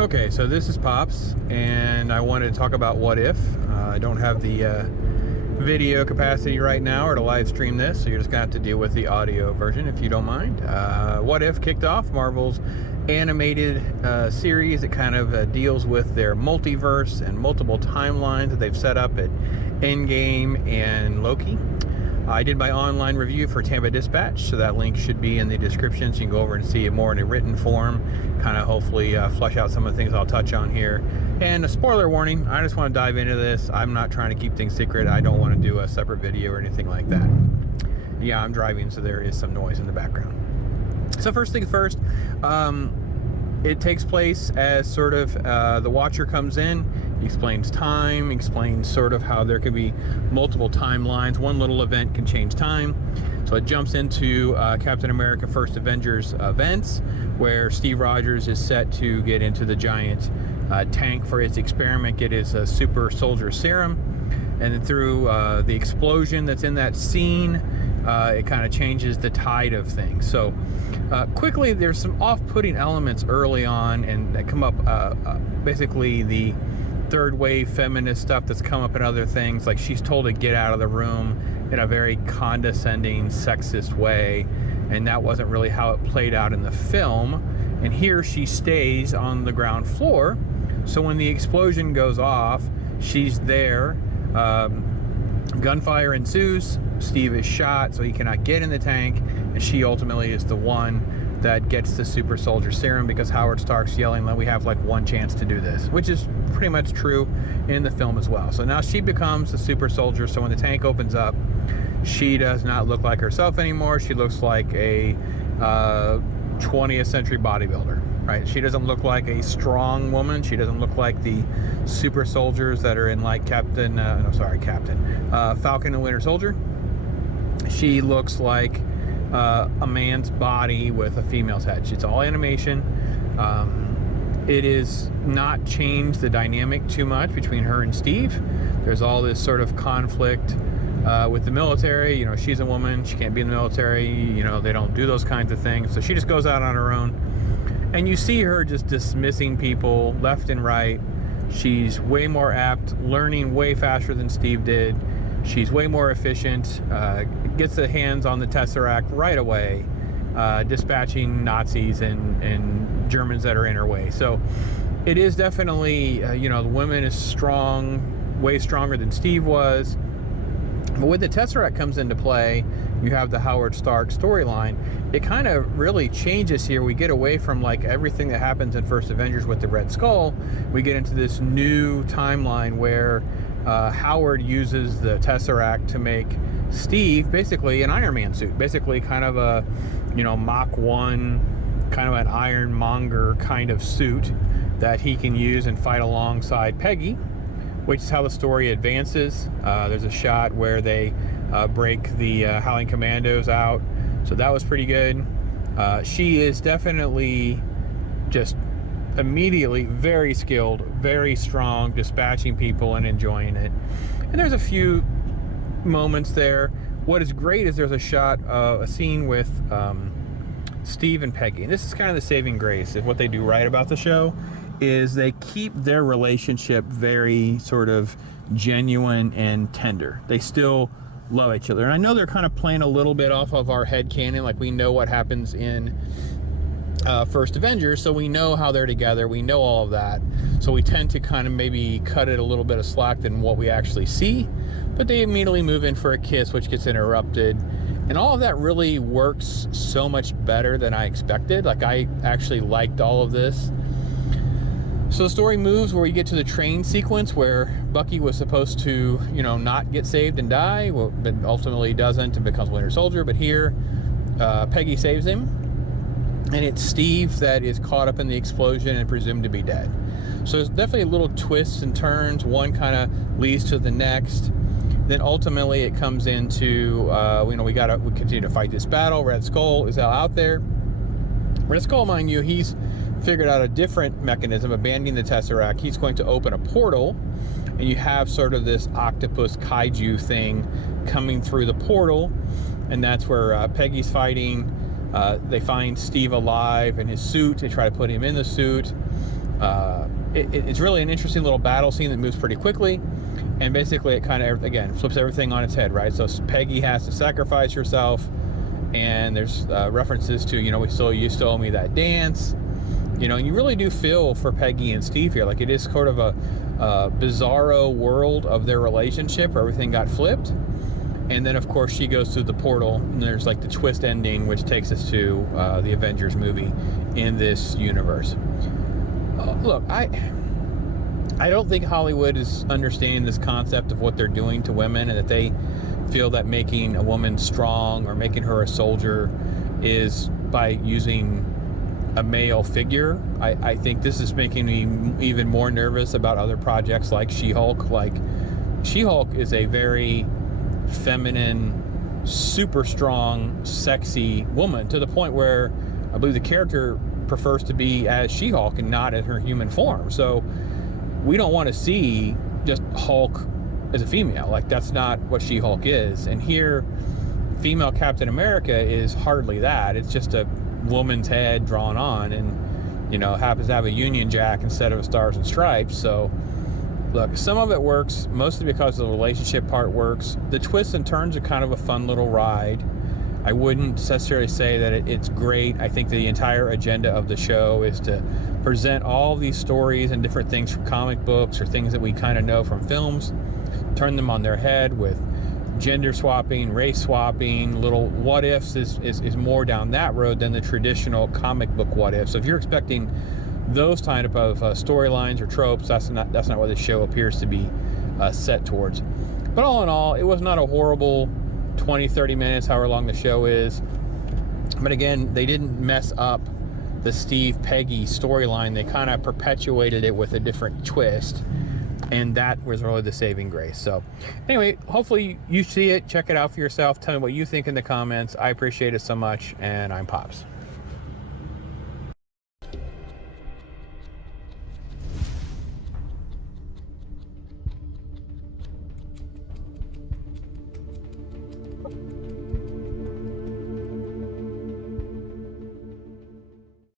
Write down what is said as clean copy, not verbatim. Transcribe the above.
Okay, so this is Pops, and I wanted to talk about What If. I don't have the video capacity right now or to live stream this, so you're just gonna have to deal with the audio version if you don't mind. What If kicked off Marvel's animated series that kind of deals with their multiverse and multiple timelines that they've set up at Endgame and Loki. I did my online review for Tampa Dispatch, so that link should be in the description, so you can go over and see it more in a written form, kind of hopefully flesh out some of the things I'll touch on here. And a spoiler warning, I just want to dive into this. I'm not trying to keep things secret. I don't want to do a separate video or anything like that. Yeah, I'm driving, so there is some noise in the background. So first things first, it takes place as sort of the Watcher comes in. He explains time, explains sort of how there could be multiple timelines. One little event can change time. So it jumps into Captain America First Avengers events, where Steve Rogers is set to get into the giant tank for his experiment, get his super soldier serum. And then through the explosion that's in that scene, it kind of changes the tide of things. So quickly, there's some off-putting elements early on, and that come up basically the third wave feminist stuff that's come up in other things, like she's told to get out of the room in a very condescending, sexist way, and that wasn't really how it played out in the film. And here she stays on the ground floor, so when the explosion goes off, she's there. Gunfire ensues. Steve is shot, so he cannot get in the tank, and she ultimately is the one that gets the super soldier serum, because Howard Stark's yelling that we have like one chance to do this, which is pretty much true in the film as well. So now she becomes the super soldier, so when the tank opens up, she does not look like herself anymore. She looks like a 20th century bodybuilder, right? She doesn't look like a strong woman. She doesn't look like the super soldiers that are in like Falcon and Winter Soldier. She looks like a man's body with a female's head. It's all animation. It is not changed the dynamic too much between her and Steve. There's all this sort of conflict with the military. You know, she's a woman, she can't be in the military. You know, they don't do those kinds of things. So she just goes out on her own. And you see her just dismissing people left and right. She's way more apt, learning way faster than Steve did. She's way more efficient, gets the hands on the Tesseract right away, dispatching Nazis and Germans that are in her way. So it is definitely, the woman is strong, way stronger than Steve was. But when the Tesseract comes into play, you have the Howard Stark storyline. It kind of really changes here. We get away from like everything that happens in First Avengers with the Red Skull. We get into this new timeline where Howard uses the Tesseract to make Steve basically an Iron Man suit, basically kind of a, Mach 1, kind of an ironmonger kind of suit that he can use and fight alongside Peggy, which is how the story advances. There's a shot where they break the Howling Commandos out, so that was pretty good. She is definitely just immediately very skilled, very strong, dispatching people and enjoying it. And there's a few moments there. What is great is there's a shot, a scene with Steve and Peggy, and this is kind of the saving grace of what they do right about the show, is they keep their relationship very sort of genuine and tender. They still love each other. And I know they're kind of playing a little bit off of our headcanon, like we know what happens in First Avengers, so we know how they're together, we know all of that, so we tend to kind of maybe cut it a little bit of slack than what we actually see. But they immediately move in for a kiss, which gets interrupted, and all of that really works so much better than I expected. Like, I actually liked all of this. So the story moves where you get to the train sequence where Bucky was supposed to, not get saved and die, but ultimately doesn't and becomes Winter Soldier. But here, Peggy saves him, and it's Steve that is caught up in the explosion and presumed to be dead. So there's definitely little twists and turns. One kind of leads to the next. Then ultimately it comes into, we continue to fight this battle. Red Skull is out there. Red Skull, mind you, he's figured out a different mechanism, abandoning the Tesseract. He's going to open a portal, and you have sort of this octopus kaiju thing coming through the portal, and that's where Peggy's fighting. They find Steve alive in his suit. They try to put him in the suit. It's really an interesting little battle scene that moves pretty quickly, and basically it kind of, again, flips everything on its head, right? So Peggy has to sacrifice herself, and there's references to, you still owe me that dance, and you really do feel for Peggy and Steve here. Like, it is sort of a bizarro world of their relationship where everything got flipped. And then, of course, she goes through the portal, and there's like the twist ending, which takes us to the Avengers movie in this universe. Look, I don't think Hollywood is understanding this concept of what they're doing to women, and that they feel that making a woman strong or making her a soldier is by using a male figure. I think this is making me even more nervous about other projects like She-Hulk. Like, She-Hulk is a very feminine, super strong, sexy woman, to the point where I believe the character prefers to be as She-Hulk and not in her human form. So we don't want to see just Hulk as a female. Like, that's not what She-Hulk is. And here, female Captain America is hardly that. It's just a woman's head drawn on, and happens to have a Union Jack instead of a Stars and Stripes. So look, some of it works, mostly because the relationship part works. The twists and turns are kind of a fun little ride. I wouldn't necessarily say that it's great. I think the entire agenda of the show is to present all these stories and different things from comic books or things that we kind of know from films, turn them on their head with gender swapping, race swapping, little what ifs is more down that road than the traditional comic book what ifs. So if you're expecting those kind of storylines or tropes, that's not what the show appears to be set towards. But all in all, it was not a horrible 20-30 minutes, however long the show is. But again, they didn't mess up the Steve Peggy storyline. They kind of perpetuated it with a different twist, and that was really the saving grace. So anyway, hopefully you see it, check it out for yourself, tell me what you think in the comments. I appreciate it so much, and I'm Pops.